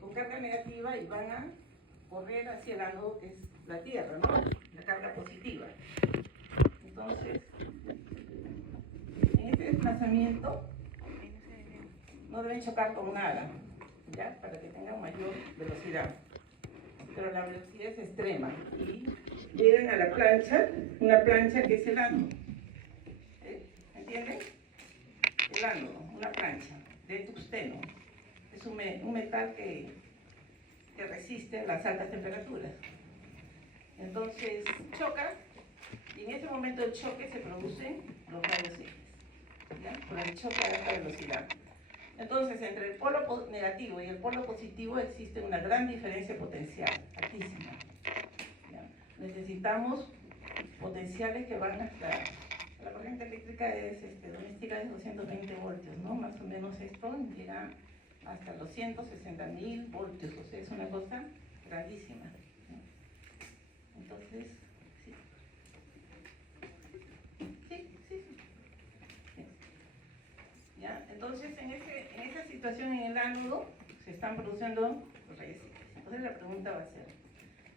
con carga negativa y van a correr hacia el ánodo, que es la Tierra, ¿no? La carga positiva. Entonces, en este desplazamiento no deben chocar con nada, ¿ya? Para que tengan mayor velocidad. Pero la velocidad es extrema y llegan a la plancha, una plancha que es el ánodo. ¿Entienden? El ánodo, una plancha de tungsteno. Es un metal que resiste las altas temperaturas. Entonces choca y en ese momento del choque se producen los rayos X, ¿ya? Por el choque a alta velocidad. Entonces, entre el polo negativo y el polo positivo existe una gran diferencia potencial, altísima, ¿ya? Necesitamos potenciales que van hasta... La corriente eléctrica doméstica es 220 voltios, ¿no? Más o menos esto llega hasta los 160.000 voltios, o sea, es una cosa grandísima, ¿no? Entonces, sí. ¿Ya? Entonces, en esa situación en el ánodo se están produciendo los rayos X. Entonces la pregunta va a ser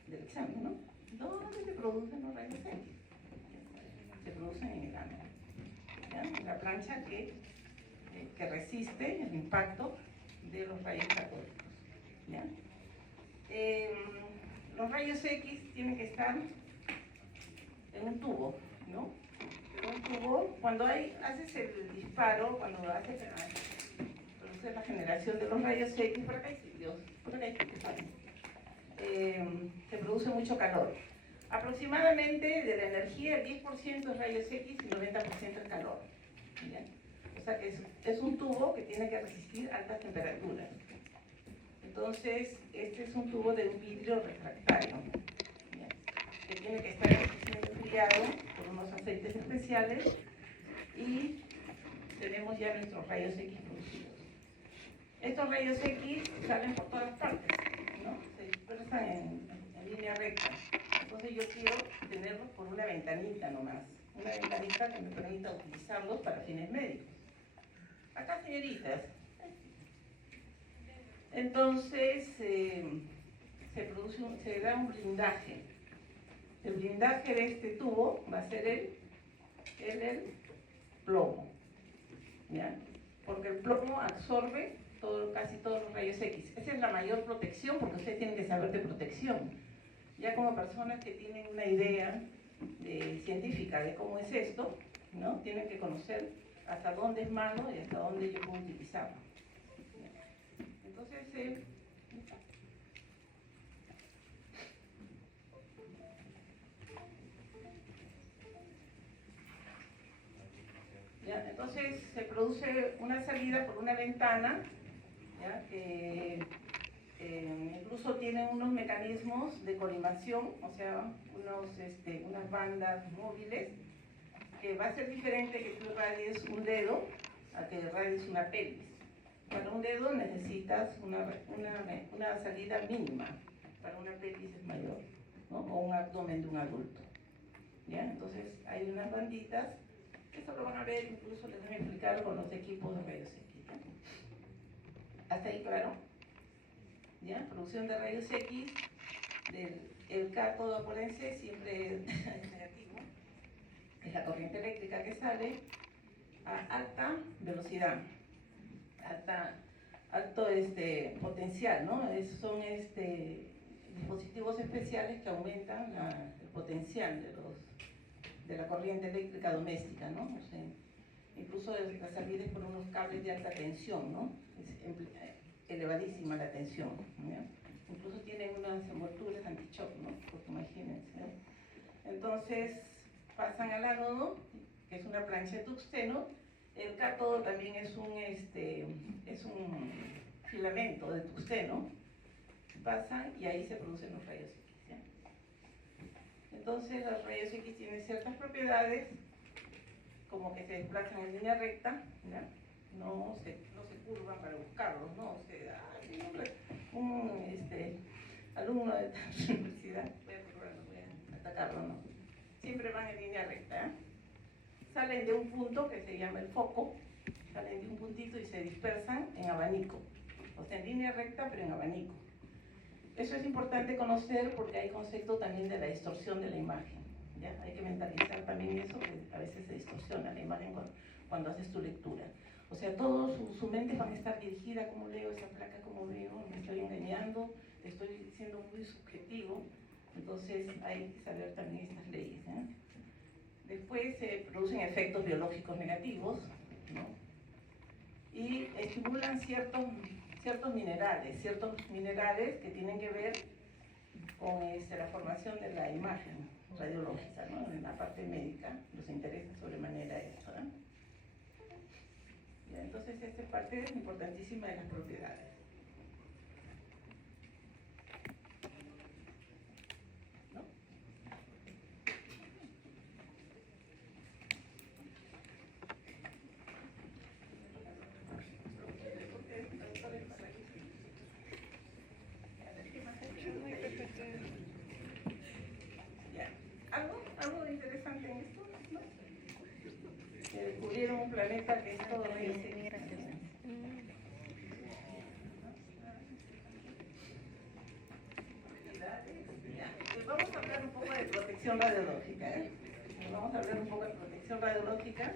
del examen, ¿no? ¿Dónde se producen los rayos X? Se producen en el ánodo, ¿ya? En la plancha que resiste el impacto de los rayos catódicos, ¿ya? Los rayos X tienen que estar en un tubo, ¿no? Un tubo, cuando haces el disparo, cuando produces la generación de los rayos X, por acá hay sitios, se produce mucho calor. Aproximadamente de la energía, el 10% es rayos X y el 90% es calor, ¿ya? O sea que es un tubo que tiene que resistir altas temperaturas. Entonces, este es un tubo de un vidrio refractario, ¿ya? Que tiene que estar enfriado por unos aceites especiales y tenemos ya nuestros rayos X producidos. Estos rayos X salen por todas partes, ¿no? Se dispersan en línea recta. Entonces yo quiero tenerlos por una ventanita nomás, una ventanita que me permita utilizarlos para fines médicos. Acá, señoritas. Entonces se da un blindaje. El blindaje de este tubo va a ser el plomo, ¿ya? Porque el plomo absorbe casi todos los rayos X. Esa es la mayor protección, porque ustedes tienen que saber de protección. Ya como personas que tienen una idea científica de cómo es esto, ¿no? Tienen que conocer hasta dónde es malo y hasta dónde yo puedo utilizarlo. Entonces, ¿ya? Entonces se produce una salida por una ventana, ¿ya? Que incluso tiene unos mecanismos de colimación, o sea, unas bandas móviles, que va a ser diferente que tú radies un dedo a que radies una pelvis. Para un dedo necesitas una salida mínima, para una pelvis es mayor, ¿no? O un abdomen de un adulto, ¿ya? Entonces hay unas banditas, esto lo van a ver, incluso les voy a explicar con los equipos de rayos X, ¿ya? ¿Hasta ahí claro? ¿Ya? Producción de rayos X, el cátodo acuérdense siempre es negativo, es la corriente eléctrica que sale a alta velocidad, alto potencial, ¿no? Son dispositivos especiales que aumentan el potencial de la corriente eléctrica doméstica, ¿no? O sea, incluso la salida es por unos cables de alta tensión, ¿no? Es elevadísima la tensión, ¿no? Incluso tienen unas envolturas anti-shock, ¿no? Porque imagínense, ¿no? Entonces pasan al ánodo, que es una plancha de tungsteno. El cátodo también es un filamento de tungsteno. Pasan y ahí se producen los rayos X, ¿ya? Entonces los rayos X tienen ciertas propiedades, como que se desplazan en línea recta, ¿ya? No se curvan para buscarlos, ¿no? O sea, un alumno de tal universidad, voy a atacarlo, ¿no? Siempre van en línea recta, ¿eh? Salen de un punto que se llama el foco, salen de un puntito y se dispersan en abanico. o sea, en línea recta, pero en abanico. Eso es importante conocer porque hay concepto también de la distorsión de la imagen, ¿ya? Hay que mentalizar también eso, que a veces se distorsiona la imagen cuando haces tu lectura. O sea, todos su mente van a estar dirigida, ¿cómo leo esa placa? ¿Cómo veo? ¿Me estoy engañando? ¿Estoy siendo muy subjetivo? Entonces hay que saber también estas leyes, ¿eh? Después se producen efectos biológicos negativos, ¿no? Y estimulan ciertos minerales que tienen que ver con la formación de la imagen radiológica, ¿no? En la parte médica nos interesa sobremanera esto, ¿no? Ya, entonces esta parte es importantísima de las propiedades. ¿No? Ya. Algo interesante en esto, ¿no? Que descubrieron un planeta que es todo ese. Vamos a hablar un poco de protección radiológica, ¿eh? Vamos a hablar un poco de protección radiológica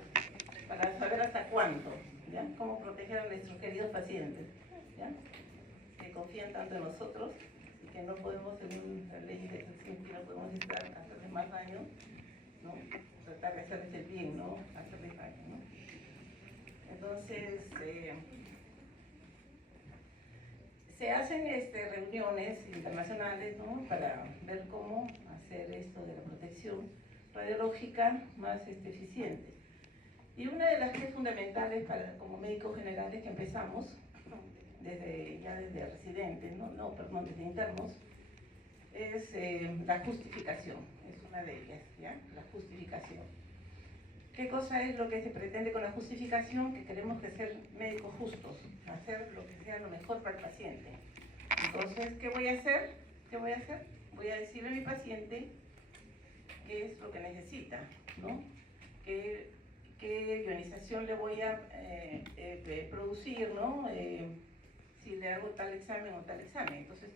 para saber hasta cuánto, ¿ya? Cómo proteger a nuestros queridos pacientes, ¿ya? Que confían tanto en nosotros y que no podemos, según la ley de excepción, que no podemos estar hacerles más daño, ¿no? Tratar de hacerles el bien, ¿no? Hacerles daño, ¿no? Entonces, se hacen reuniones internacionales, ¿no? Para ver cómo hacer esto de la protección radiológica más eficiente. Y una de las que es fundamentales como médicos generales que empezamos, desde residentes, perdón, desde internos, es la justificación, es una de ellas, ¿ya? La justificación. ¿Qué cosa es lo que se pretende con la justificación? Que queremos que ser médicos justos, hacer lo que sea lo mejor para el paciente. Entonces, ¿qué voy a hacer? Voy a decirle a mi paciente qué es lo que necesita, ¿no? ¿Qué ionización le voy a producir, ¿no? Si le hago tal examen o tal examen. Entonces,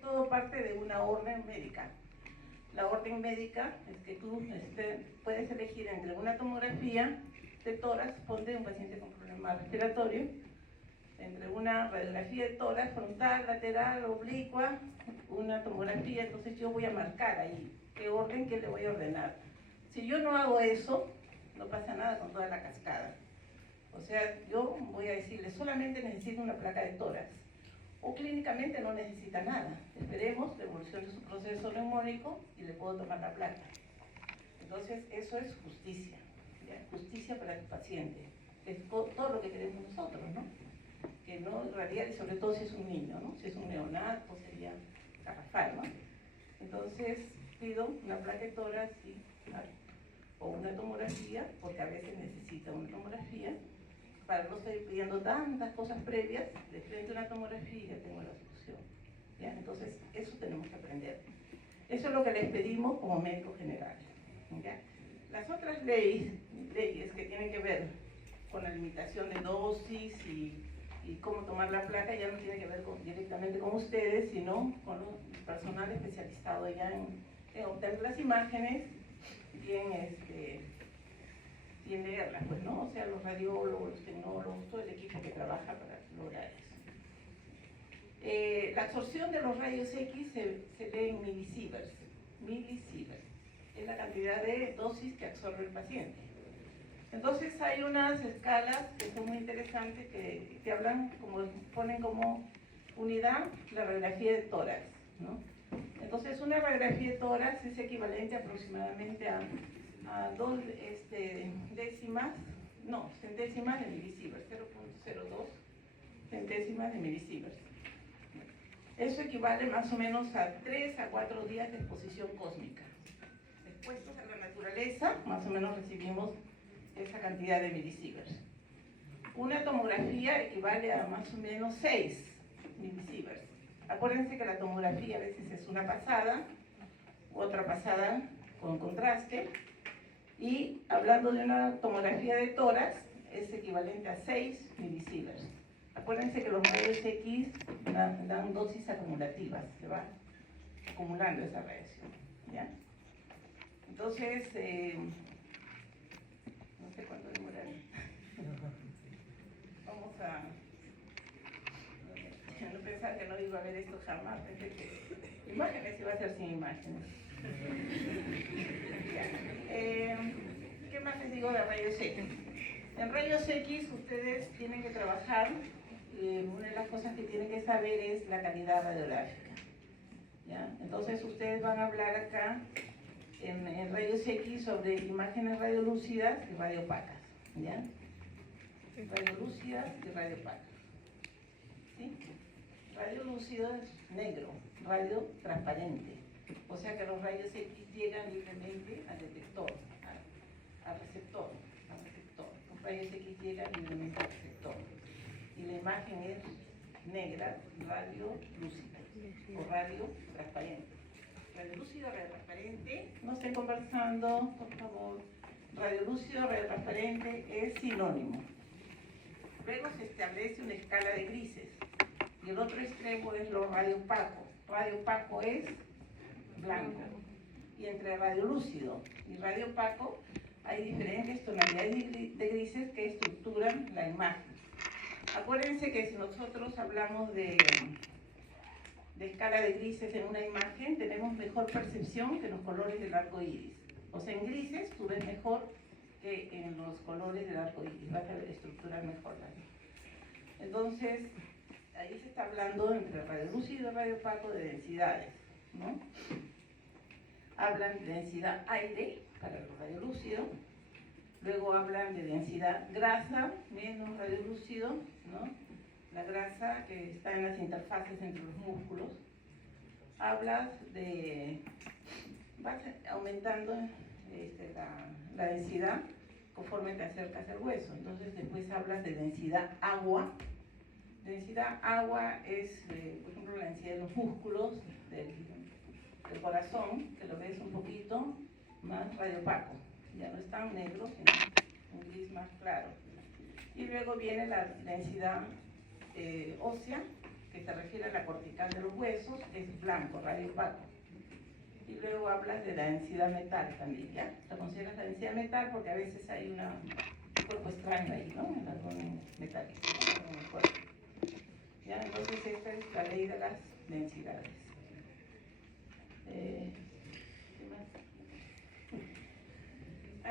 todo parte de una orden médica. La orden médica es que tú puedes elegir entre una tomografía de tórax, ponte un paciente con problema respiratorio, entre una radiografía de tórax frontal, lateral, oblicua, una tomografía. Entonces yo voy a marcar ahí qué orden, qué le voy a ordenar. Si yo no hago eso, no pasa nada con toda la cascada. O sea, yo voy a decirle, solamente necesito una placa de tórax. O clínicamente no necesita nada. Esperemos la evolución de su proceso neumónico y le puedo tomar la placa. Entonces, eso es justicia, ¿ya? Justicia para el paciente. Es todo lo que queremos nosotros, ¿no? Que no radiar, y sobre todo si es un niño, ¿no? Si es un neonato, sería garrafal, ¿no? Entonces, pido una placa de tórax o una tomografía, porque a veces necesita una tomografía. Para no estar pidiendo tantas cosas previas, de frente a una tomografía ya tengo la solución, ¿ya? Entonces, eso tenemos que aprender. Eso es lo que les pedimos como médicos generales, ¿ya? Las otras leyes que tienen que ver con la limitación de dosis y cómo tomar la placa ya no tiene que ver directamente con ustedes, sino con el personal especializado ya en obtener las imágenes y en leerlas, pues, ¿no? O sea, los radiólogos, los tecnólogos, todo el equipo que trabaja para lograr eso. La absorción de los rayos X se lee en milisieverts. Milisieverts es la cantidad de dosis que absorbe el paciente. Entonces hay unas escalas que son muy interesantes que hablan, ponen como unidad la radiografía de tórax, ¿no? Entonces una radiografía de tórax es equivalente aproximadamente a 2 centésimas de milisieverts, 0.02 centésimas de milisieverts. Eso equivale más o menos a 3 a 4 días de exposición cósmica. Expuestos a la naturaleza, más o menos recibimos esa cantidad de milisieverts. Una tomografía equivale a más o menos 6 milisieverts. Acuérdense que la tomografía a veces es una pasada, otra pasada con contraste, y hablando de una tomografía de tórax, es equivalente a 6 milisieverts. Acuérdense que los rayos X dan dosis acumulativas, se va acumulando esa radiación, ¿ya? Entonces, no sé cuánto demora. Vamos a... No pensar que no iba a ver esto jamás, pensé que imágenes iba a ser sin imágenes. ¿Qué más les digo de rayos X? En rayos X ustedes tienen que trabajar, una de las cosas que tienen que saber es la calidad radiográfica, ¿ya? Entonces ustedes van a hablar acá en rayos X sobre imágenes radiolúcidas y radiopacas, ¿ya? Radiolúcidas y radiopacas, ¿sí? Radio lúcido es negro, radio transparente, o sea que los rayos X llegan libremente al detector, al receptor. Los rayos X llegan libremente al receptor y la imagen es negra, radio lúcida o radio transparente. Radio lúcido, radio transparente, no estén conversando, por favor. Radio lúcido, radio transparente es sinónimo. Luego se establece una escala de grises. Y el otro extremo es lo radiopaco. Radiopaco es blanco. Y entre radiolúcido y radiopaco hay diferentes tonalidades de grises que estructuran la imagen. Acuérdense que si nosotros hablamos de escala de grises en una imagen, tenemos mejor percepción que en los colores del arco iris. O sea, en grises tú ves mejor que en los colores del arco iris. Vas a estructurar mejor la imagen. Entonces, ahí se está hablando entre radiolúcido y radiopaco de densidades, ¿no? Hablan de densidad aire para el radiolúcido, luego hablan de densidad grasa menos radiolúcido, ¿no? La grasa que está en las interfaces entre los músculos. Hablas de, vas aumentando la densidad conforme te acercas al hueso, entonces después hablas de densidad agua. Densidad agua es, por ejemplo, la densidad de los músculos, del corazón, que lo ves un poquito más radiopaco. Ya no es tan negro, sino un gris más claro. Y luego viene la densidad ósea, que se refiere a la cortical de los huesos, es blanco, radiopaco. Y luego hablas de la densidad metal también, ¿ya? Lo consideras la densidad metal porque a veces hay un cuerpo extraño ahí, ¿no? El algodón metálico, ¿no? En el cuerpo. ¿Ya? Entonces esta es la ley de las densidades. ¿Qué más?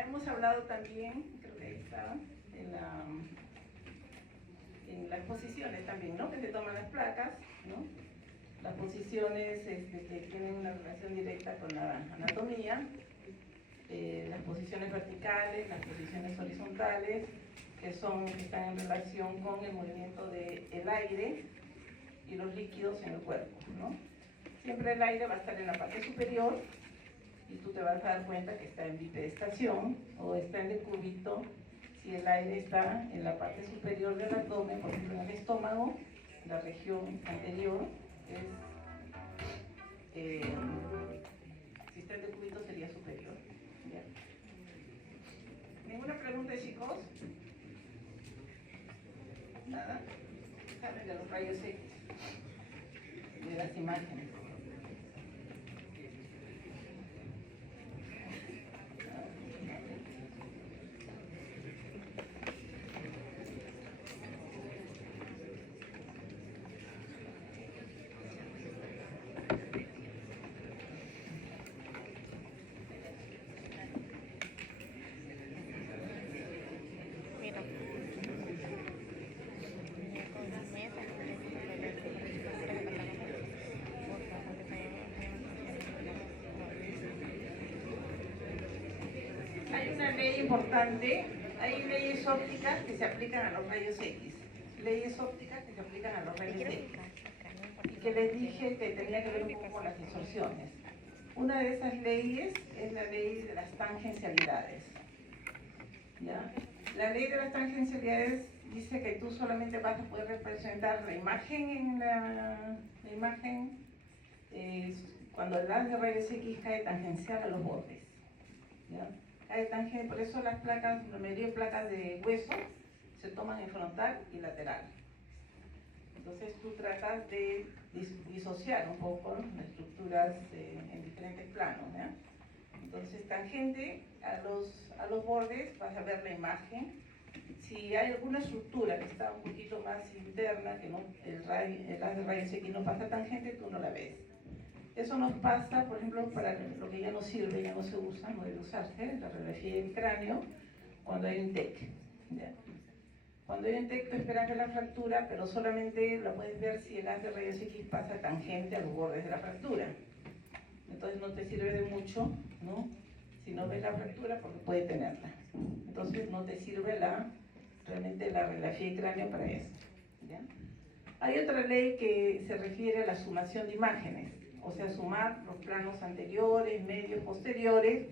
Hemos hablado también, creo que ahí está, en las posiciones también, ¿no? Que se toman las placas, ¿no? Las posiciones que tienen una relación directa con la anatomía, las posiciones verticales, las posiciones horizontales, que están en relación con el movimiento del aire y los líquidos en el cuerpo, ¿no? Siempre el aire va a estar en la parte superior y tú te vas a dar cuenta que está en bipedestación o está en decúbito si el aire está en la parte superior del abdomen, por ejemplo en el estómago, la región anterior si está en decúbito sería superior. ¿Ya? ¿Ninguna pregunta, chicos? Nada. Saben de los rayos X, de las imágenes. Ley importante, hay leyes ópticas que se aplican a los rayos X, leyes ópticas que se aplican a los rayos X, y que les dije que tenía que ver un poco con las distorsiones. Una de esas leyes es la ley de las tangencialidades, ¿ya? La ley de las tangencialidades dice que tú solamente vas a poder representar la imagen en la imagen cuando el haz de rayos X cae tangencial a los bordes, ¿ya? Por eso las placas, la mayoría de placas de hueso se toman en frontal y lateral. Entonces tú tratas de disociar un poco las estructuras en diferentes planos, ¿ya? Entonces tangente a los bordes vas a ver la imagen. Si hay alguna estructura que está un poquito más interna, que no, el haz de rayos X no pasa tangente, tú no la ves. Eso nos pasa, por ejemplo, para lo que ya no sirve, ya no se usa, no debe usarse, la radiografía del cráneo, cuando hay un TEC. ¿Ya? Cuando hay un TEC, tú esperas ver la fractura, pero solamente la puedes ver si el haz de rayos X pasa tangente a los bordes de la fractura. Entonces no te sirve de mucho, ¿no? Si no ves la fractura, porque puede tenerla. Entonces no te sirve realmente la radiografía del cráneo para eso. ¿Ya? Hay otra ley que se refiere a la sumación de imágenes, o sea, sumar los planos anteriores, medios, posteriores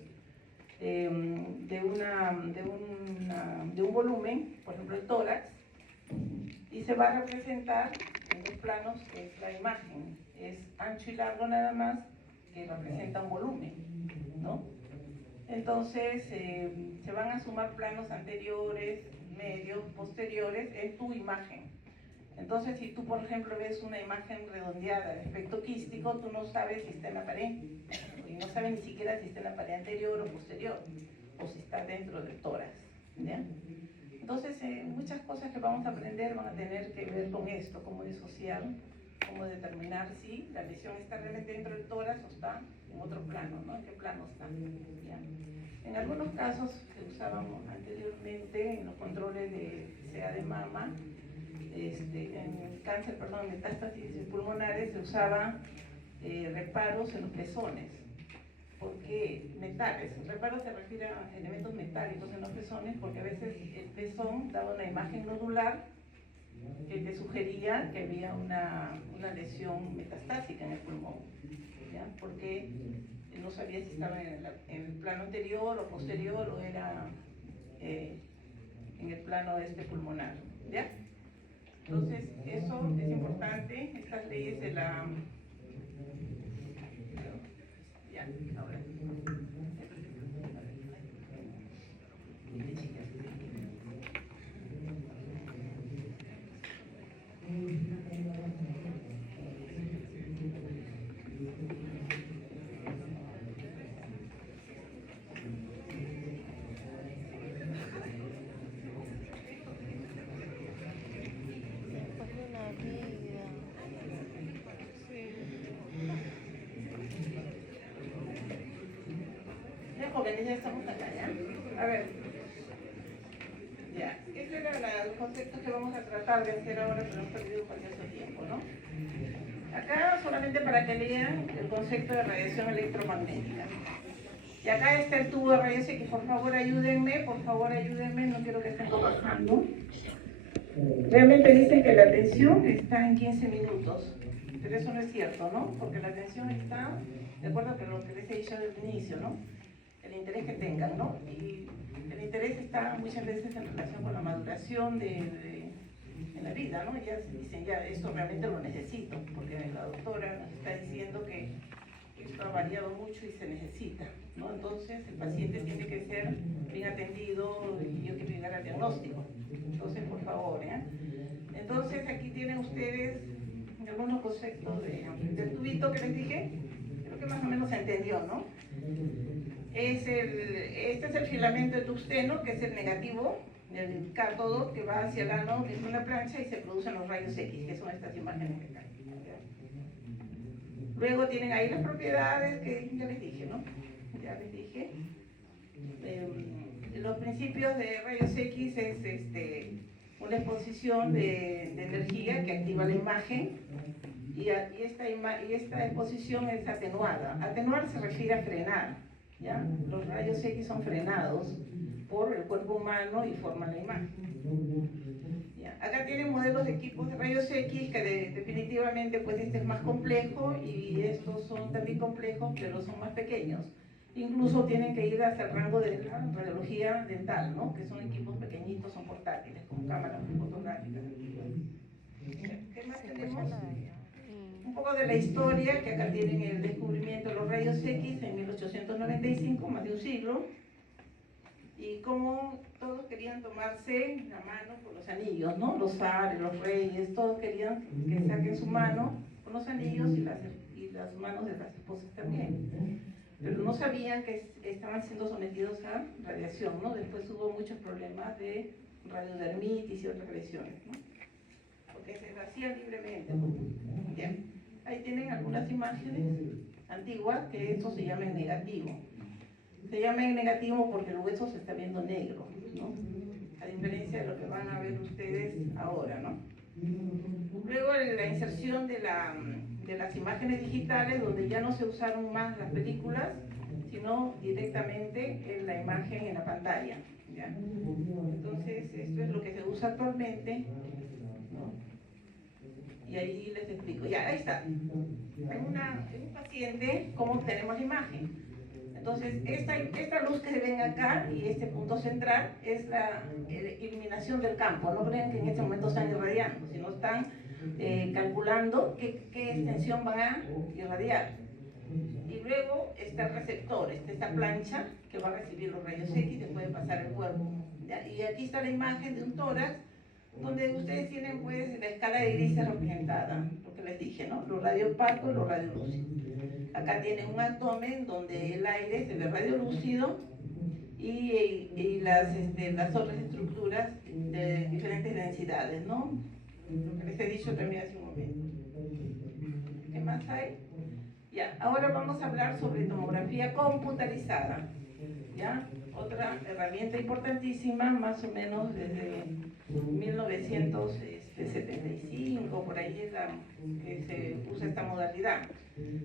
de un volumen, por ejemplo el tórax, y se va a representar en dos planos, que es la imagen, es ancho y largo nada más, que representa un volumen, ¿no? Entonces se van a sumar planos anteriores, medios, posteriores en tu imagen. Entonces, si tú, por ejemplo, ves una imagen redondeada de aspecto quístico, tú no sabes si está en la pared, y no sabes ni siquiera si está en la pared anterior o posterior, o si está dentro del tórax, ¿ya? Entonces, muchas cosas que vamos a aprender van a tener que ver con esto, cómo disociar, cómo determinar si la lesión está realmente dentro del tórax o está en otro plano, ¿no? ¿En qué plano está? ¿Ya? En algunos casos que usábamos anteriormente en los controles de mama, en cáncer, metástasis pulmonares, se usaba reparos en los pezones. ¿Por qué metales? Reparo se refiere a elementos metálicos en los pezones, porque a veces el pezón daba una imagen nodular que te sugería que había una lesión metastásica en el pulmón, ¿ya? Porque no sabía si estaba en el plano anterior o posterior o era en el plano pulmonar, ¿ya? Entonces, eso es importante, estas leyes de la... Ya, ahora. Jóvenes, ya estamos acá, ¿ya? A ver, ya, estos eran los conceptos que vamos a tratar de hacer ahora, pero hemos perdido valioso tiempo, ¿no? Acá solamente para que lean el concepto de radiación electromagnética. Y acá está el tubo de rayos X, por favor ayúdenme, no quiero que estén trabajando. Realmente dicen que la atención está en 15 minutos, pero eso no es cierto, ¿no? Porque la atención está, de acuerdo con lo que les he dicho desde el inicio, ¿no? El interés que tengan, ¿no? Y el interés está muchas veces en relación con la maduración en la vida, ¿no? Ya se dicen, ya, esto realmente lo necesito, porque la doctora nos está diciendo que esto ha variado mucho y se necesita, ¿no? Entonces el paciente tiene que ser bien atendido y yo quiero llegar al diagnóstico. Entonces, por favor, ¿eh? Entonces aquí tienen ustedes algunos conceptos del tubito que les dije, creo que más o menos se entendió, ¿no? Este es el filamento de tungsteno, que es el negativo del cátodo que va hacia el ano, que es una plancha, y se producen los rayos X, que son estas imágenes que están. Luego tienen ahí las propiedades que ya les dije, ¿no? Ya les dije. Los principios de rayos X es una exposición de energía que activa la imagen, y esta exposición es atenuada. Atenuar se refiere a frenar, ¿ya? Los rayos X son frenados por el cuerpo humano y forman la imagen. ¿Ya? Acá tienen modelos de equipos de rayos X que definitivamente pues este es más complejo, y estos son también complejos, pero son más pequeños. Incluso tienen que ir hasta el rango de la radiología dental, ¿no? Que son equipos pequeñitos, son portátiles, como cámaras fotográficas. ¿Qué más tenemos? Un poco de la historia, que acá tienen el descubrimiento de los rayos X en 1895, más de un siglo. y cómo todos querían tomarse la mano por los anillos, ¿no? Los zares, los reyes, todos querían que saquen su mano con los anillos y las manos de las esposas también. Pero no sabían que estaban siendo sometidos a radiación, ¿no? Después hubo muchos problemas de radiodermitis y otras lesiones, ¿no? Porque se hacían libremente. ¿Ya? Ahí tienen algunas imágenes antiguas que esto se llama en negativo. Se llama en negativo porque el hueso se está viendo negro, ¿no? A diferencia de lo que van a ver ustedes ahora, ¿no? Luego la inserción de las imágenes digitales, donde ya no se usaron más las películas, sino directamente en la imagen en la pantalla, ¿ya? Entonces, esto es lo que se usa actualmente, ¿no? Y ahí les explico. Ya, ahí está. En un paciente, ¿cómo obtenemos la imagen? Entonces, esta luz que se ven acá y este punto central es la iluminación del campo. No crean que en este momento están irradiando, sino están calculando qué extensión van a irradiar. Y luego está el receptor, esta plancha que va a recibir los rayos X que puede pasar al cuerpo. ¿Ya? Y aquí está la imagen de un tórax, donde ustedes tienen pues la escala de grises representada, lo que les dije, ¿no? Lo radiopaco y lo radiolúcido. Acá tienen un abdomen donde el aire se ve radiolúcido y las otras estructuras de diferentes densidades, ¿no? Lo que les he dicho también hace un momento. ¿Qué más hay? Ya, ahora vamos a hablar sobre tomografía computarizada, ¿ya? Otra herramienta importantísima, más o menos desde 1975, por ahí es que se usa esta modalidad.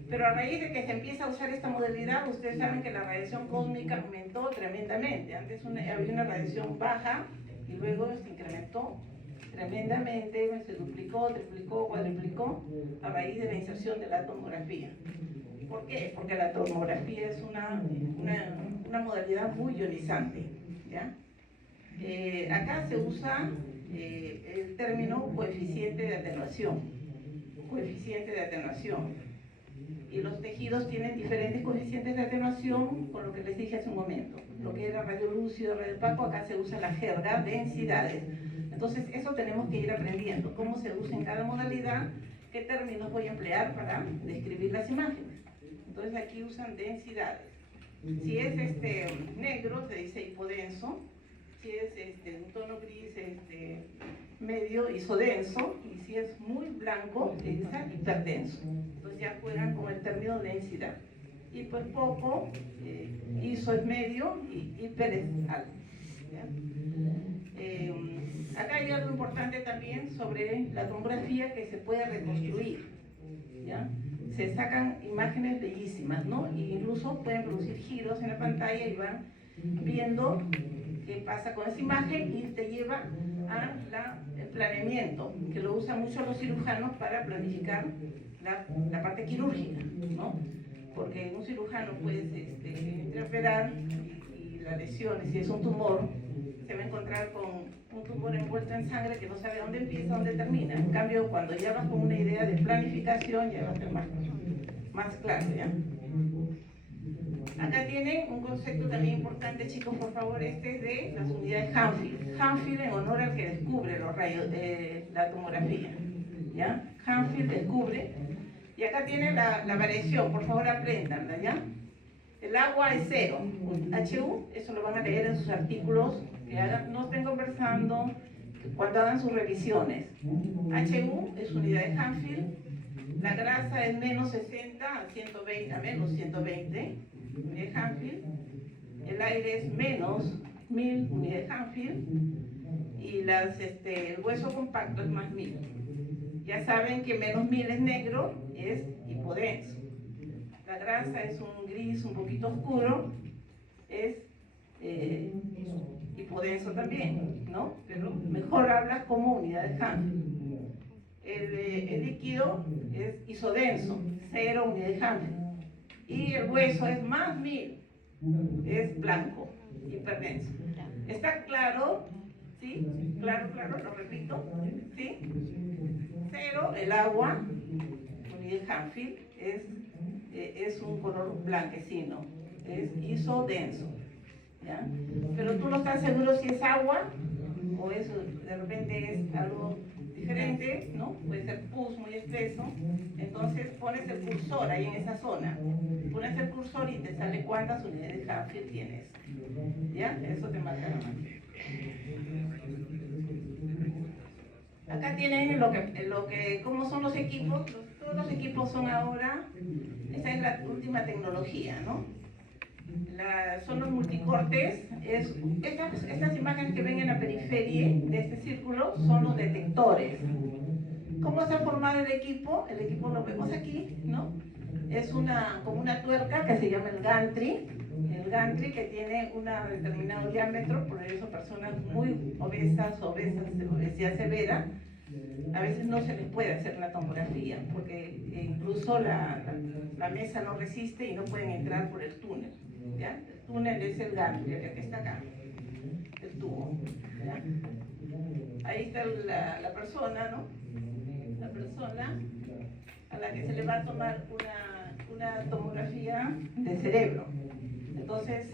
Pero a raíz de que se empieza a usar esta modalidad, ustedes saben que la radiación cósmica aumentó tremendamente. Antes había una radiación baja y luego se incrementó tremendamente, se duplicó, triplicó, cuadruplicó a raíz de la inserción de la tomografía. ¿Por qué? Porque la tomografía es una modalidad muy ionizante, ¿ya? Acá se usa el término coeficiente de atenuación. Coeficiente de atenuación. Y los tejidos tienen diferentes coeficientes de atenuación, con lo que les dije hace un momento. Lo que era radiolúcido, radiopaco, acá se usa la jerga, densidades. Entonces, eso tenemos que ir aprendiendo, cómo se usa en cada modalidad, qué términos voy a emplear para describir las imágenes. Entonces, aquí usan densidades. Si es negro, se dice hipodenso. Si es un tono gris, medio, isodenso. Y si es muy blanco, se dice hiperdenso. Entonces, ya juegan con el término densidad. Y pues poco, iso es medio y hiper es alto. Acá hay algo importante también sobre la tomografía que se puede reconstruir, ¿ya? Se sacan imágenes bellísimas, ¿no? E incluso pueden producir giros en la pantalla y van viendo qué pasa con esa imagen y te lleva al planeamiento, que lo usan mucho los cirujanos para planificar la parte quirúrgica, ¿no? Porque un cirujano puede interpretar y la lesión, si es un tumor, se va a encontrar con un tumor envuelto en sangre que no sabe dónde empieza, dónde termina. En cambio, cuando ya vas con una idea de planificación, ya va a ser más claro, ¿ya? Acá tienen un concepto también importante, chicos, por favor, es de las unidades Hanfield. Hanfield en honor al que descubre los rayos de la tomografía, ¿ya? Hanfield descubre. Y acá tienen la variación, por favor apréndanla, ¿ya? El agua es 0, HU, eso lo van a leer en sus artículos, que no estén conversando, cuando hagan sus revisiones. HU es unidad de Hanfield, la grasa es menos 60 a menos 120 unidades de Hanfield, el aire es menos 1000 unidades de Hanfield y el hueso compacto es más 1000. Ya saben que menos 1000 es negro, es hipodenso. La grasa es un gris un poquito oscuro, es hipodenso también, ¿no? Pero mejor habla como unidad de Hanfield. El líquido es isodenso, 0 unidad de Hanfield. Y el hueso es más 1000, es blanco, hiperdenso. ¿Está claro? ¿Sí? Claro, lo repito. ¿Sí? 0, el agua, unidad de Hanfield, es un color blanquecino, es isodenso. ¿ya? Pero tú no estás seguro si es agua o eso de repente es algo diferente, ¿no? Puede ser pus muy espeso. Entonces pones el cursor ahí en esa zona. Pones el cursor y te sale cuántas unidades de Hadfield tienes. ¿Ya? Eso te marca la máquina. Acá tienen cómo son los equipos. Todos los equipos son ahora, esa es la última tecnología, ¿no? Son los multicortes. Estas imágenes que ven en la periferia de este círculo son los detectores. ¿Cómo se ha formado el equipo? El equipo lo vemos aquí, ¿no? Es como una tuerca que se llama el gantry. El gantry que tiene un determinado diámetro, por eso personas muy obesas, de obesidad severa, a veces no se les puede hacer la tomografía, porque incluso la mesa no resiste y no pueden entrar por el túnel, ¿ya? El túnel es el gantry, el que está acá, el tubo, ¿ya? Ahí está la persona, ¿no? La persona a la que se le va a tomar una tomografía de cerebro. Entonces,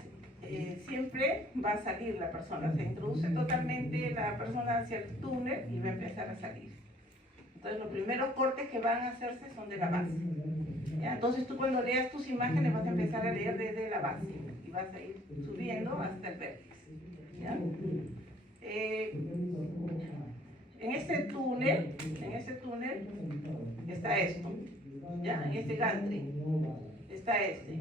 siempre va a salir la persona, se introduce totalmente la persona hacia el túnel y va a empezar a salir. Entonces, los primeros cortes que van a hacerse son de la base. ¿Ya? Entonces, tú cuando leas tus imágenes vas a empezar a leer desde la base y vas a ir subiendo hasta el vértice. ¿Ya? En este túnel está esto, ¿ya? En este gantry está este.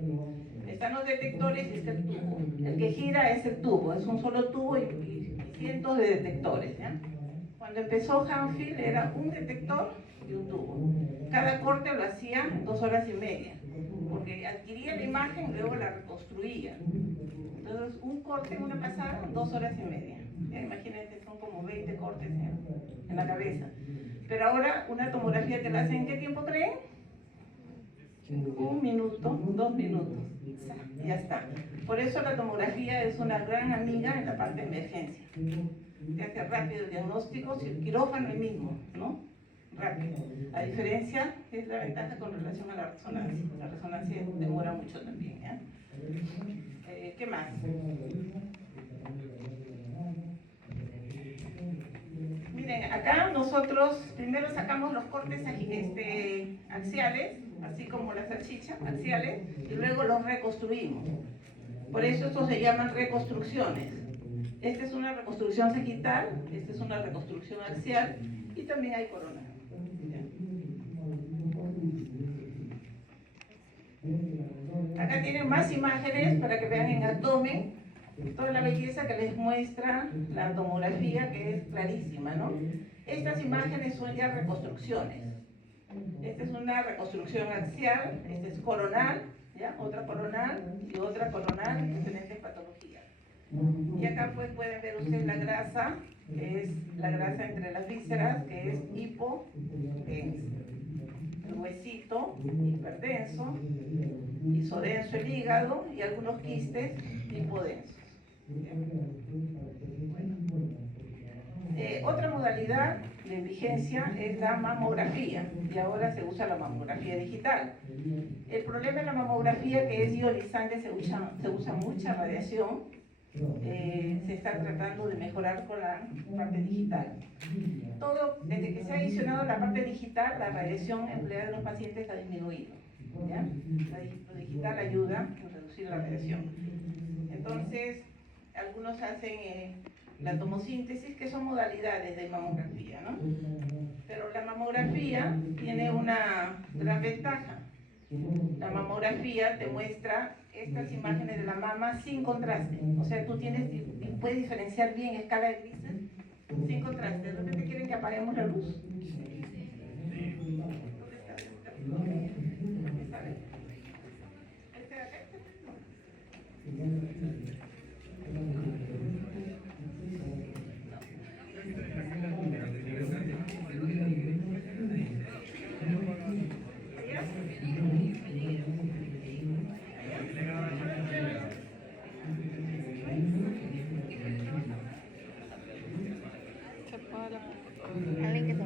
Están los detectores y está el tubo. El que gira es el tubo, es un solo tubo y cientos de detectores, ¿ya? Cuando empezó Hadfield era un detector y un tubo. Cada corte lo hacía en 2 horas y media, porque adquiría la imagen y luego la reconstruía. Entonces, un corte en una pasada, 2 horas y media. Ya, imagínense, son como 20 cortes en la cabeza. Pero ahora, una tomografía te la hacen ¿en qué tiempo creen? 1 minuto, 2 minutos. Ya está. Por eso la tomografía es una gran amiga en la parte de emergencia. Te hace rápido el diagnóstico, si el quirófano es el mismo, ¿no? Rápido. La diferencia es la ventaja con relación a la resonancia. La resonancia demora mucho también, ¿ya? ¿Qué más? Miren, acá nosotros primero sacamos los cortes axiales, así como la salchicha, axiales, y luego los reconstruimos. Por eso estos se llaman reconstrucciones. Esta es una reconstrucción sagital, esta es una reconstrucción axial, y también hay corona. Acá tienen más imágenes para que vean en abdomen toda la belleza que les muestra la tomografía, que es clarísima, ¿no? Estas imágenes son ya reconstrucciones. Esta es una reconstrucción axial, esta es coronal, ¿ya? Otra coronal y otra coronal en diferentes patologías. Y acá pues pueden ver ustedes la grasa, que es la grasa entre las vísceras, que es hipodensa. El huesito, hiperdenso, isodenso el hígado y algunos quistes hipodensos. Otra modalidad de vigencia es la mamografía, y ahora se usa la mamografía digital. El problema de la mamografía, que es ionizante, se usa mucha radiación. Se está tratando de mejorar con la parte digital. Desde que se ha adicionado la parte digital, la radiación empleada en los pacientes ha disminuido, ¿ya? Lo digital ayuda a reducir la radiación. Entonces, algunos hacen la tomosíntesis, que son modalidades de mamografía, ¿no? Pero la mamografía tiene una gran ventaja. La mamografía te muestra estas imágenes de la mama sin contraste. O sea, tú puedes diferenciar bien escala de grises sin contraste. ¿De repente quieren que apaguemos la luz? Alguien que se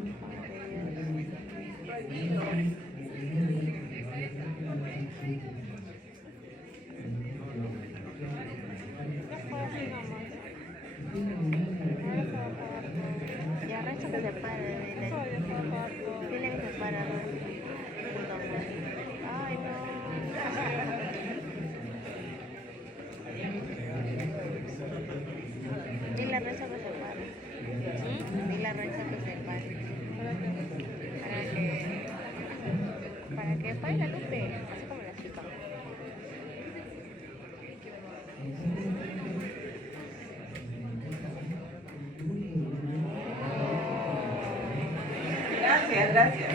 Gracias, gracias.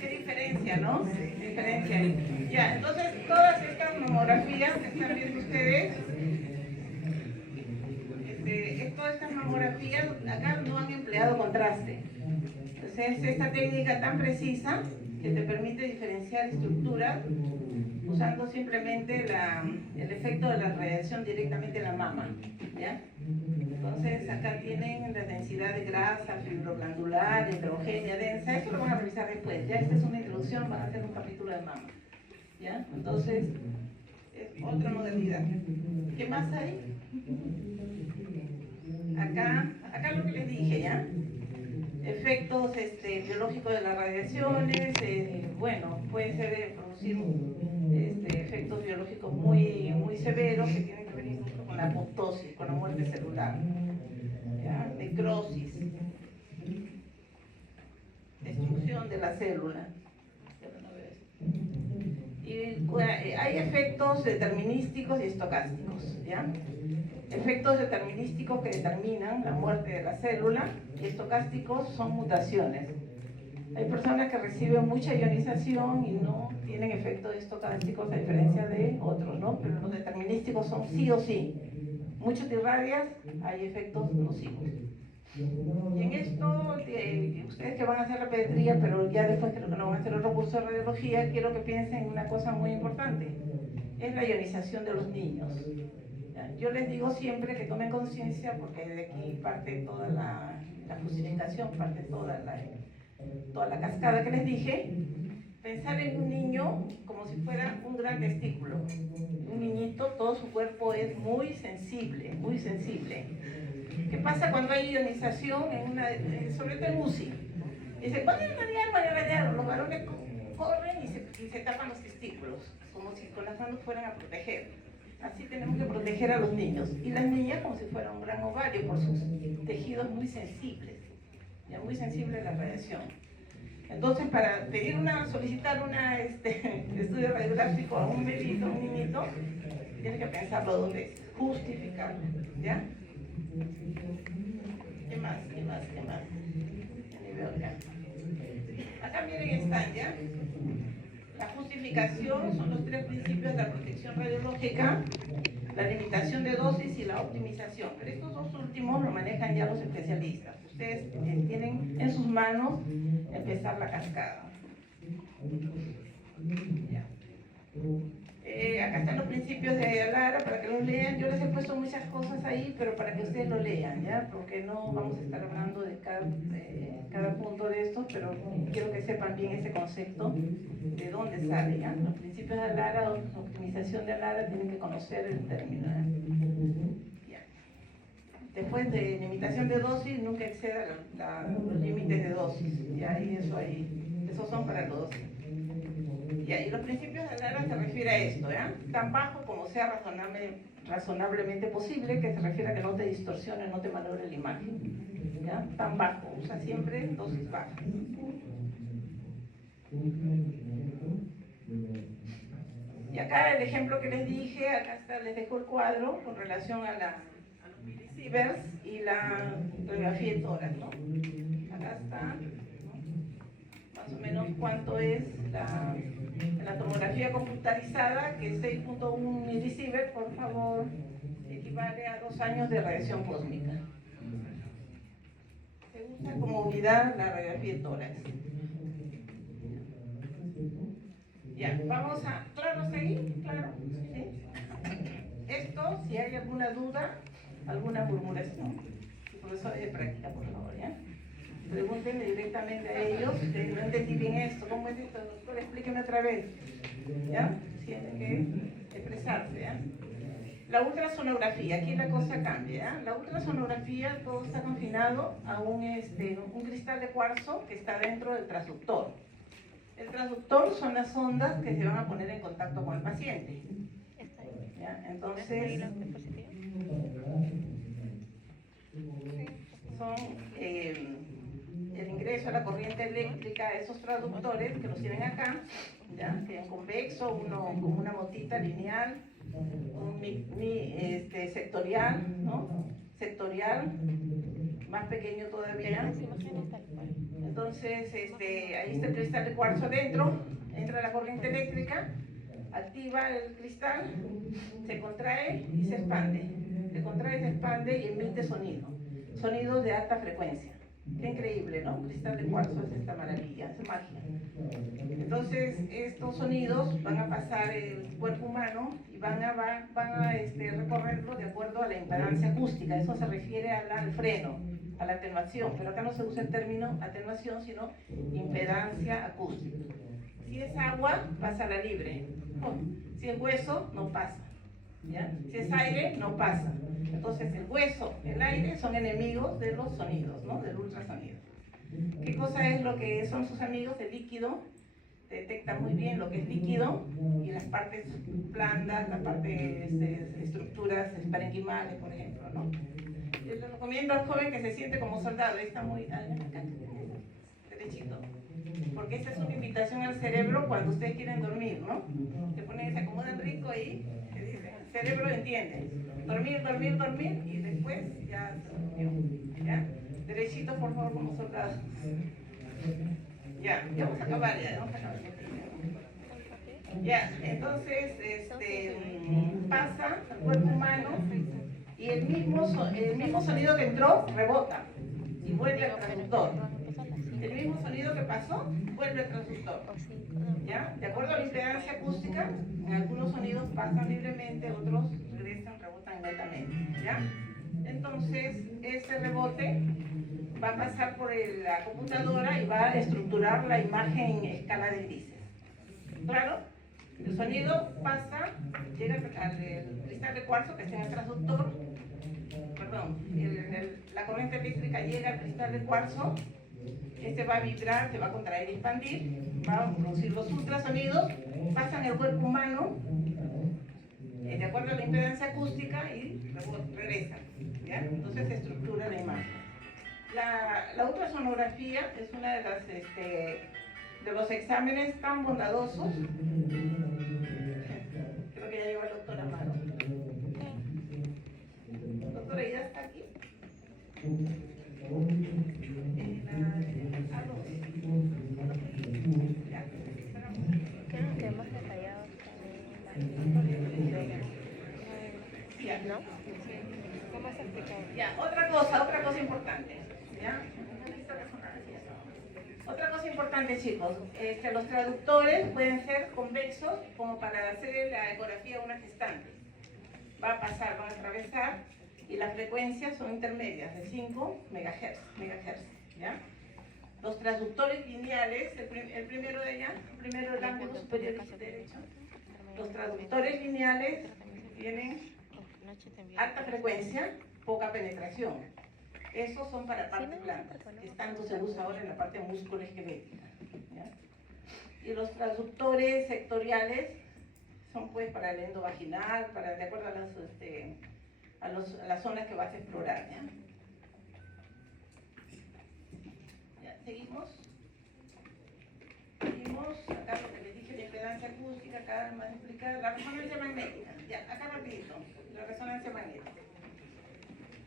Qué diferencia, ¿no? Diferencia. Ya, entonces todas estas mamografías que están viendo ustedes, todas estas mamografías acá no han empleado contraste. Entonces esta técnica tan precisa que te permite diferenciar estructuras usando simplemente el efecto de la radiación directamente en la mama, ¿ya? Entonces acá tienen la densidad de grasa, fibroglandular, heterogénea, densa. Esto lo van a revisar después, ya esta es una introducción, van a hacer un capítulo de mama, ¿ya? Entonces es otra modalidad. ¿Qué más hay? Acá lo que les dije, ¿ya? Efectos biológicos de las radiaciones, bueno, puede ser producir efectos biológicos muy, muy severos que tienen que ver incluso con la apoptosis, con la muerte celular, ¿ya? Necrosis, destrucción de la célula. Y hay efectos determinísticos y estocásticos, ¿ya? Efectos determinísticos que determinan la muerte de la célula y estocásticos son mutaciones. Hay personas que reciben mucha ionización y no tienen efectos estocásticos a diferencia de otros, ¿no? Pero los determinísticos son sí o sí. Mucho te irradias, hay efectos nocivos. Y en esto, ustedes que van a hacer la pediatría, pero ya después creo que no van a hacer otro curso de radiología, quiero que piensen en una cosa muy importante. Es la ionización de los niños. Yo les digo siempre que tomen conciencia porque de aquí parte toda la justificación, parte toda la cascada que les dije. Pensar en un niño como si fuera un gran testículo. Un niñito, todo su cuerpo es muy sensible, muy sensible. ¿Qué pasa cuando hay ionización, sobre todo en UCI? Dice, van a radiar, los varones corren y se tapan los testículos, como si con las manos fueran a proteger. Así tenemos que proteger a los niños. Y las niñas como si fuera un gran ovario por sus tejidos muy sensibles, ya muy sensible a la radiación. Entonces, para solicitar un estudio radiográfico a un bebito, a un niñito, tiene que pensarlo dos veces, justificarlo, ¿ya? ¿Qué más? Ya ni veo acá. Acá miren están, ¿ya? La justificación son los tres principios de la protección radiológica, la limitación de dosis y la optimización. Pero estos dos últimos lo manejan ya los especialistas. Ustedes tienen en sus manos empezar la cascada. Ya. Acá están los principios de Alara para que los lean. Yo les he puesto muchas cosas ahí, pero para que ustedes lo lean, ¿ya? Porque no vamos a estar hablando de cada punto de estos, pero quiero que sepan bien ese concepto de dónde sale, ¿ya? Los principios de Alara, optimización de Alara, tienen que conocer el término, ¿ya? Después de limitación de dosis, nunca exceda los límites de dosis, ¿ya? Y esos son para los dosis. Y los principios de Alara se refiere a esto, ¿ya? Tan bajo como sea razonablemente posible, que se refiere a que no te distorsione, no te malogre la imagen, ¿ya? Tan bajo, usa siempre dosis bajas. Y acá el ejemplo que les dije, acá les dejo el cuadro con relación a los millisieverts y la radiografía de tórax, ¿no? Acá está, ¿no? Más o menos cuánto es la tomografía computarizada, que es 6.1 milisievert, por favor, equivale a 2 años de radiación cósmica. Se usa como unidad la radiografía de tórax. Ya, vamos a... ¿Claro, seguir? Claro, ¿sí? Esto, si hay alguna duda, alguna murmuración, profesor de práctica, por favor, ¿ya? Pregúntenle directamente a ellos, no entendí bien esto, ¿cómo es esto? Doctor, explíqueme otra vez, ¿ya? Tienen que expresarse, ¿ya? La ultrasonografía, aquí la cosa cambia, ¿ya? La ultrasonografía, todo está confinado a un cristal de cuarzo que está dentro del transductor. El transductor son las ondas que se van a poner en contacto con el paciente, ¿ya? Entonces, son el ingreso a la corriente eléctrica de esos transductores que los tienen acá, ¿ya? Que es convexo, uno con una motita lineal, un sectorial, ¿no? sectorial, más pequeño todavía. Las imágenes tal cual. Entonces, ahí está el cristal de cuarzo adentro, entra la corriente eléctrica, activa el cristal, se contrae y se expande. Se contrae, se expande y emite sonido. Sonidos de alta frecuencia. Qué increíble, ¿no? Cristal de cuarzo es esta maravilla, es magia. Entonces, estos sonidos van a pasar el cuerpo humano y van a recorrerlo de acuerdo a la impedancia acústica. Eso se refiere al freno, a la atenuación, pero acá no se usa el término atenuación, sino impedancia acústica. Si es agua, pasa a la libre. Si es hueso, no pasa. ¿Ya? Si es aire, no pasa. Entonces el hueso, el aire son enemigos de los sonidos, ¿no? Del ultrasonido. ¿Qué cosa es lo que son sus amigos? El líquido. Detecta muy bien lo que es líquido y las partes blandas, las partes de estructuras parenquimales, por ejemplo, ¿no? Yo le recomiendo al joven que se siente como soldado, ahí está muy acá, derechito, porque esa es una invitación al cerebro cuando ustedes quieren dormir, ¿no? Se ponen, se acomodan rico ahí, que dicen, el cerebro entiende, dormir, dormir, dormir y después ya se durmió, ¿ya? Derechito, por favor, como soldado. Ya vamos a acabar, vamos a acabar. Ya, entonces, pasa al cuerpo humano y el mismo sonido que entró rebota y vuelve al transductor. El mismo sonido que pasó vuelve al transductor. ¿Ya? De acuerdo a la impedancia acústica, en algunos sonidos pasan libremente, otros regresan, rebotan inmediatamente. ¿Ya? Entonces, ese rebote va a pasar por la computadora y va a estructurar la imagen en escala de grises. ¿Claro? El sonido pasa, llega al cristal de cuarzo que está en el transductor, perdón, la corriente eléctrica llega al cristal de cuarzo, este va a vibrar, se va a contraer y expandir, va a producir los ultrasonidos, pasan el cuerpo humano, de acuerdo a la impedancia acústica y regresan. ¿Ya? Entonces se estructura la imagen. La ultrasonografía es una de las de los exámenes tan bondadosos. Creo que ya llegó el doctor Amaro. Doctora, ¿ya está aquí? Creo que más detallados también. ¿No? ¿Cómo se explica? Ya, otra cosa importante. ¿Ya? Otra cosa importante, chicos, los traductores pueden ser convexos como para hacer la ecografía de una gestante. Va a pasar, va a atravesar y las frecuencias son intermedias de 5 megahertz, ¿ya? Los transductores lineales, el primero de allá, el primero del ángulo superior derecho. Los transductores lineales tienen alta frecuencia, poca penetración. Esos son para partes blandas, que tanto se usa ahora en la parte musculoesquelética. Y los transductores sectoriales son pues para el endovaginal, de acuerdo a las zonas que vas a explorar. ¿Ya? ¿Seguimos? Seguimos, acá lo que les dije, la impedancia acústica, acá más explicada, la resonancia magnética. Ya, acá rapidito, la resonancia magnética.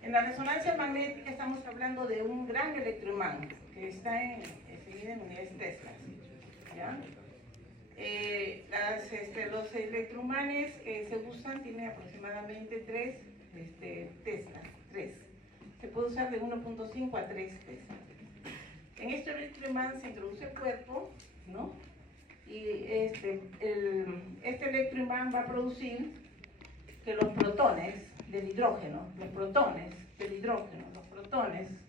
En la resonancia magnética estamos hablando de un gran electroimán que está se mide en unidades Tesla. ¿Ya? Los electroimanes que se usan tienen aproximadamente 3 Teslas. 3. Se puede usar de 1.5 a 3 Teslas. En este electroimán se introduce el cuerpo, ¿no? Y este electroimán va a producir que los protones del hidrógeno, los protones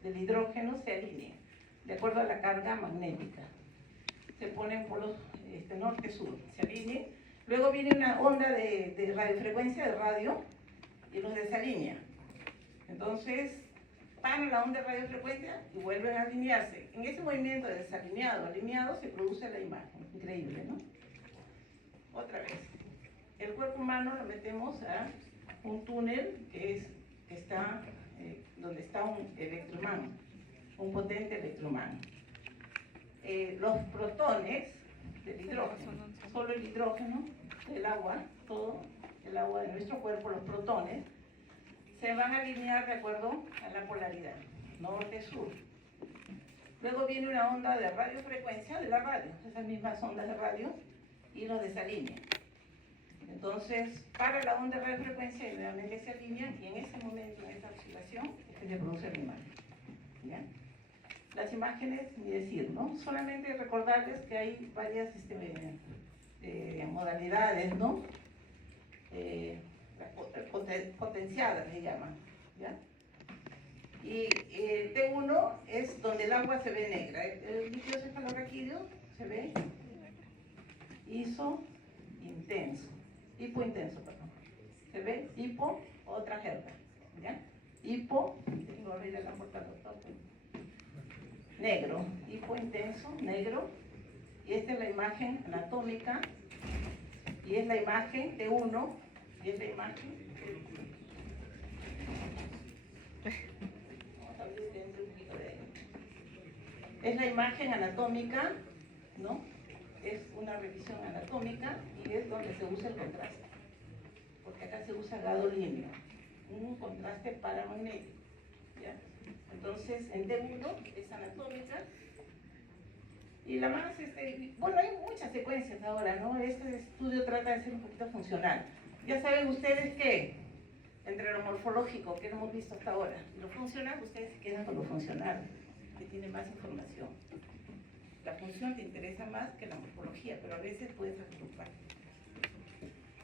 del hidrógeno se alineen de acuerdo a la carga magnética. Se ponen por los norte-sur, se alineen. Luego viene una onda de radiofrecuencia de radio y los desalinea. Entonces, paran la onda de radiofrecuencia y vuelven a alinearse. En ese movimiento de desalineado a alineado se produce la imagen. Increíble, ¿no? Otra vez. El cuerpo humano lo metemos a un túnel donde está un electroimán, un potente electroimán. Los protones del hidrógeno, solo el hidrógeno, el agua, todo el agua de nuestro cuerpo, los protones, se van a alinear de acuerdo a la polaridad, norte-sur. Luego viene una onda de radiofrecuencia de la radio, esas mismas ondas de radio, y nos desalinean. Entonces, para la onda de radiofrecuencia, nuevamente se alinean, y en ese momento, en esa oscilación, es que se produce la imagen. ¿Ya? Las imágenes, ni decir, ¿no? Solamente recordarles que hay varias modalidades, ¿no? Potenciadas le llaman, ¿ya? Y T1 es donde el agua se ve negra. El líquido cefalorraquídeo se ve hipointenso, perdón. Se ve hipo, otra jerga, ¿ya? Hipo, tengo que abrir el portador, negro, hipointenso, negro, y esta es la imagen anatómica, y es la imagen T1, y es la imagen vamos a abrir dentro un poquito de ahí. Es la imagen anatómica, ¿no? Es una revisión anatómica y es donde se usa el contraste, porque acá se usa gadolíneo, un contraste paramagnético, ¿ya? Entonces, en D1 es anatómica. Y la más, bueno, hay muchas secuencias ahora, ¿no? Este estudio trata de ser un poquito funcional. Ya saben ustedes que, entre lo morfológico que hemos visto hasta ahora y lo funcional, ustedes se quedan con lo funcional, que tiene más información. La función te interesa más que la morfología, pero a veces puedes agrupar.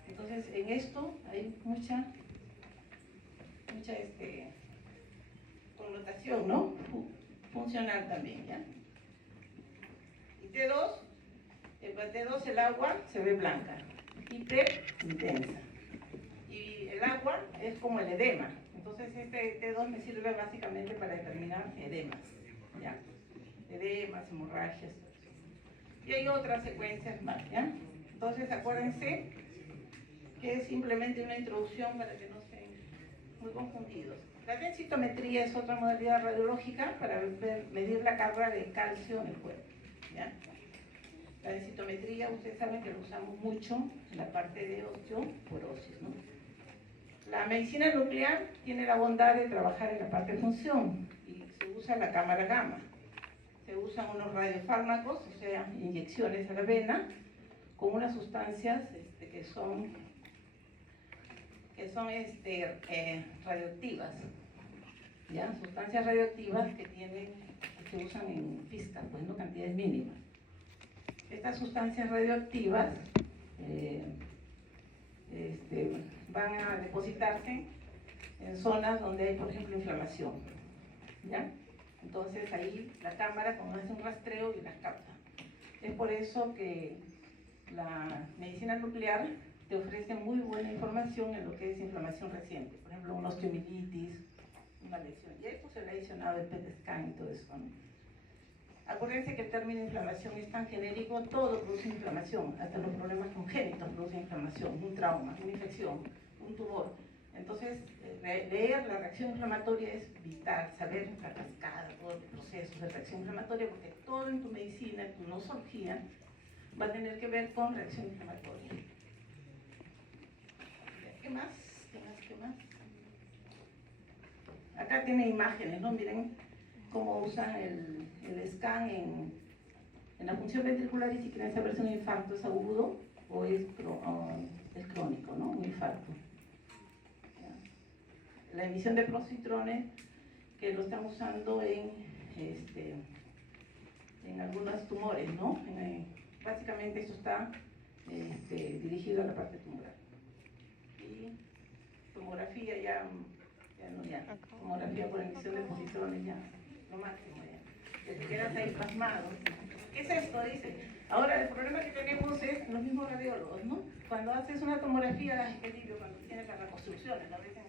Entonces, en esto hay mucha connotación, ¿no? Funcional también, ¿ya? Y T2, T2 el agua se ve blanca, hiper intensa. Y el agua es como el edema. Entonces este T2 me sirve básicamente para determinar edemas, ¿ya? Edemas, hemorragias. Y hay otras secuencias más, ¿ya? Entonces acuérdense que es simplemente una introducción para que no estén muy confundidos. La densitometría es otra modalidad radiológica para medir la carga de calcio en el cuerpo, ¿ya? La densitometría, ustedes saben que lo usamos mucho en la parte de osteoporosis, ¿no? La medicina nuclear tiene la bondad de trabajar en la parte de función y se usa la cámara gamma. Se usan unos radiofármacos, o sea, inyecciones a la vena, con unas sustancias que son radioactivas, ¿ya? Sustancias radioactivas que se usan en física, pues no cantidades mínimas. Estas sustancias radioactivas van a depositarse en zonas donde hay, por ejemplo, inflamación, ¿ya? Entonces ahí la cámara hace un rastreo y las capta. Es por eso que la medicina nuclear te ofrece muy buena información en lo que es inflamación reciente, por ejemplo, una osteomielitis, una lesión. Y esto se le ha adicionado el PET scan y todo eso, ¿no? Acuérdense que el término inflamación es tan genérico, todo produce inflamación, hasta los problemas congénitos producen inflamación, un trauma, una infección, un tumor. Entonces, leer la reacción inflamatoria es vital, saber la cascada, todos los procesos de reacción inflamatoria, porque todo en tu medicina, en tu nosología, va a tener que ver con reacción inflamatoria. ¿Qué más? ¿Qué más? Acá tiene imágenes, ¿no? Miren cómo usan el scan en la función ventricular, y si quieren saber si un infarto es agudo o es crónico, ¿no? Un infarto. ¿Ya? La emisión de positrones, que lo están usando en algunos tumores, ¿no? Básicamente esto está dirigido a la parte tumoral. Y tomografía tomografía por emisión de positrones ya, lo máximo ya. Que te quedas ahí pasmado. ¿Qué es esto? Dice. Ahora el problema que tenemos es los mismos radiólogos, ¿no? Cuando haces una tomografía, es alivio cuando tienes las reconstrucciones, a veces